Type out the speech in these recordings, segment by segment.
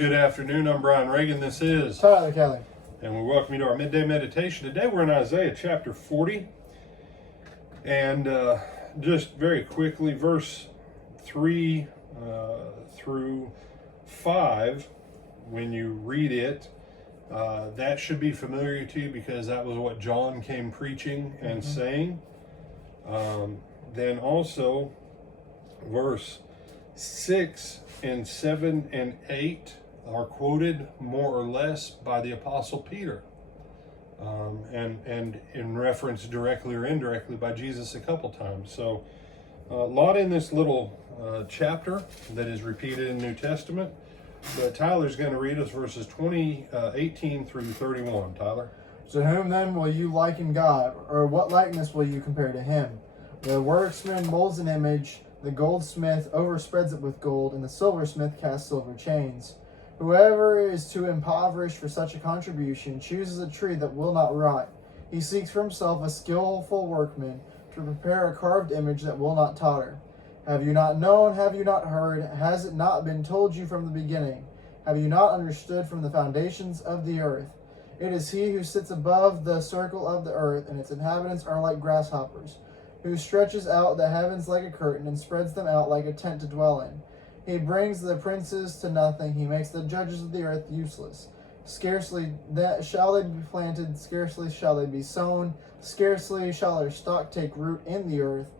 Good afternoon, I'm Brian Reagan. This is Tyler Kelly. And we welcome you to our midday meditation. Today we're in Isaiah chapter 40. And just very quickly, verse 3 through 5, when you read it, that should be familiar to you because that was what John came preaching and saying. Then also, verse 6 and 7 and 8 are quoted more or less by the Apostle Peter, and in reference directly or indirectly by Jesus a couple times. So a lot in this little chapter that is repeated in the New Testament. But Tyler's going to read us verses 18 through 31. Tyler. To whom then will you liken God, or what likeness will you compare to him? The worksman molds an image, the goldsmith overspreads it with gold, and the silversmith casts silver chains. Whoever is too impoverished for such a contribution chooses a tree that will not rot. He seeks for himself a skillful workman to prepare a carved image that will not totter. Have you not known? Have you not heard? Has it not been told you from the beginning? Have you not understood from the foundations of the earth? It is he who sits above the circle of the earth, and its inhabitants are like grasshoppers, who stretches out the heavens like a curtain and spreads them out like a tent to dwell in. He brings the princes to nothing. He makes the judges of the earth useless. Scarcely shall they be planted, scarcely shall they be sown, scarcely shall their stock take root in the earth.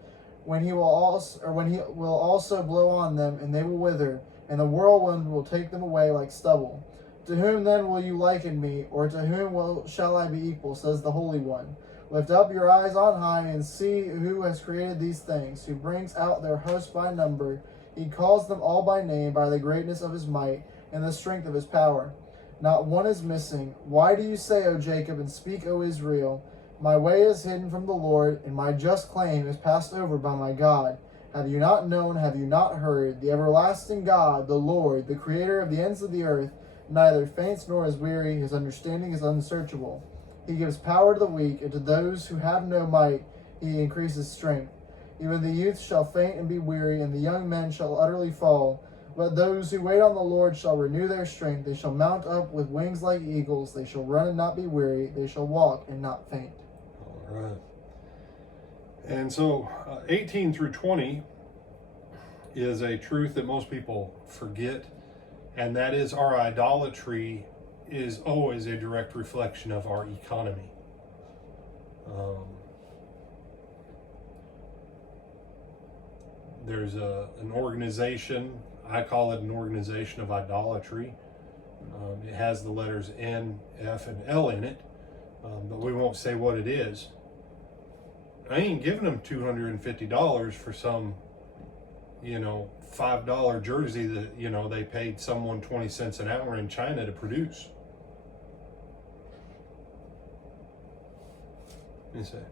When he will also blow on them, and they will wither, and the whirlwind will take them away like stubble. To whom then will you liken me, or to whom shall I be equal, says the Holy One? Lift up your eyes on high and see who has created these things, who brings out their host by number. He calls them all by name, by the greatness of his might and the strength of his power. Not one is missing. Why do you say, O Jacob, and speak, O Israel? My way is hidden from the Lord, and my just claim is passed over by my God. Have you not known, have you not heard? The everlasting God, the Lord, the creator of the ends of the earth, neither faints nor is weary. His understanding is unsearchable. He gives power to the weak, and to those who have no might he increases strength. Even the youth shall faint and be weary, and the young men shall utterly fall. But those who wait on the Lord shall renew their strength. They shall mount up with wings like eagles. They shall run and not be weary. They shall walk and not faint. All right. And so 18 through 20 is a truth that most people forget, and that is our idolatry is always a direct reflection of our economy. There's an organization, I call it an organization of idolatry. It has the letters N, F, and L in it, but we won't say what it is. I ain't giving them $250 for some, $5 jersey that, they paid someone 20 cents an hour in China to produce. You say,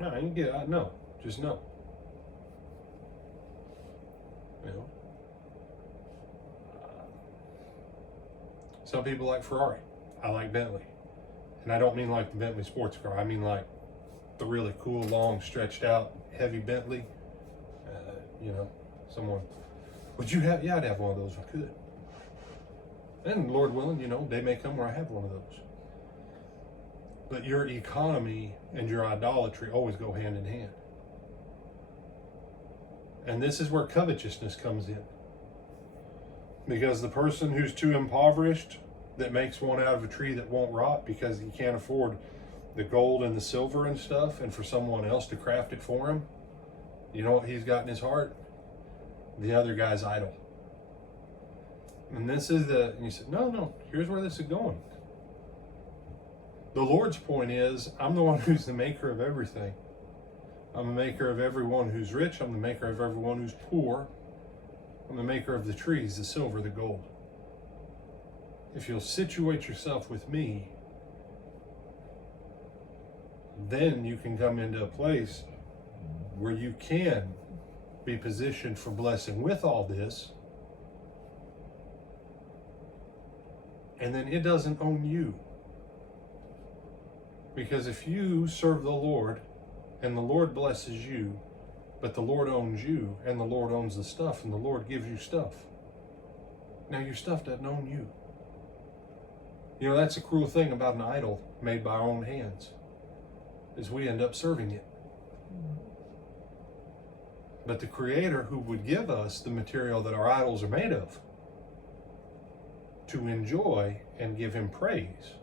no, I ain't get, no, just no. Some people like Ferrari. I like Bentley. And I don't mean like the Bentley sports car. I mean like the really cool, long, stretched out, heavy Bentley. Someone, would you have? Yeah, I'd have one of those if I could. And Lord willing, day may come where I have one of those. But your economy and your idolatry always go hand in hand. And this is where covetousness comes in. Because the person who's too impoverished, that makes one out of a tree that won't rot because he can't afford the gold and the silver and stuff, and for someone else to craft it for him, you know what he's got in his heart? The other guy's idol. And this is and you said, no, here's where this is going. The Lord's point is, I'm the one who's the maker of everything. I'm the maker of everyone who's rich. I'm the maker of everyone who's poor. I'm the maker of the trees, the silver, the gold. If you'll situate yourself with me, then you can come into a place where you can be positioned for blessing with all this. And then it doesn't own you. Because if you serve the Lord and the Lord blesses you, but the Lord owns you and the Lord owns the stuff and the Lord gives you stuff, now your stuff doesn't own you. You know, that's a cruel thing about an idol made by our own hands, is we end up serving it. But the Creator, who would give us the material that our idols are made of to enjoy and give Him praise,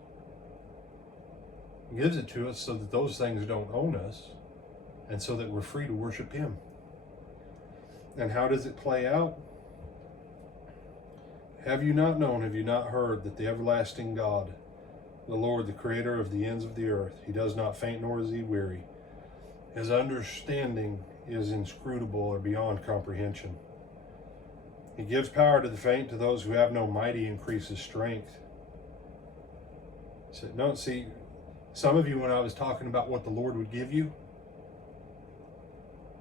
gives it to us so that those things don't own us and so that we're free to worship Him. And how does it play out? Have you not known, have you not heard that the everlasting God, the Lord, the Creator of the ends of the earth, He does not faint nor is He weary. His understanding is inscrutable or beyond comprehension. He gives power to the faint, to those who have no might He increases strength. So, no, see, some of you, when I was talking about what the Lord would give you,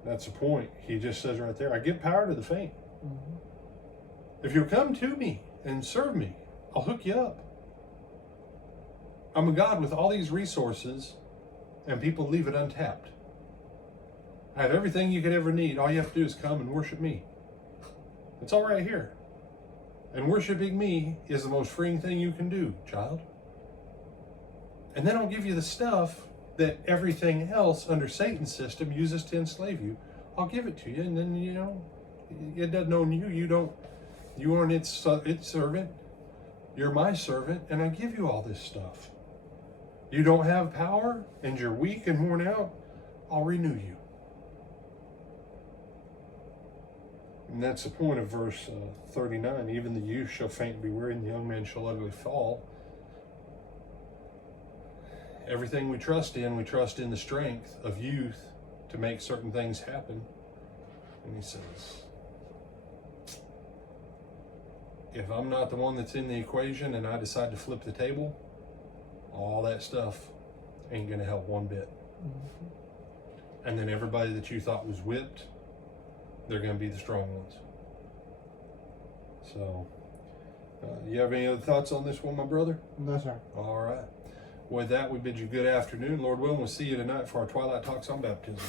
that's the point. He just says right there, I give power to the faint. Mm-hmm. If you'll come to me and serve me, I'll hook you up. I'm a God with all these resources, and people leave it untapped. I have everything you could ever need. All you have to do is come and worship me. It's all right here. And worshiping me is the most freeing thing you can do, child. And then I'll give you the stuff that everything else under Satan's system uses to enslave you. I'll give it to you, and then, you know, it doesn't own you. You aren't its servant. You're my servant, and I give you all this stuff. You don't have power, and you're weak and worn out, I'll renew you. And that's the point of verse 39. Even the youth shall faint and be weary, and the young man shall utterly fall. Everything we trust in the strength of youth to make certain things happen. And he says, if I'm not the one that's in the equation and I decide to flip the table, all that stuff ain't going to help one bit. Mm-hmm. And then everybody that you thought was whipped, they're going to be the strong ones. So, you have any other thoughts on this one, my brother? No, sir. All right. With that, we bid you good afternoon. Lord willing, we'll see you tonight for our Twilight Talks on Baptism.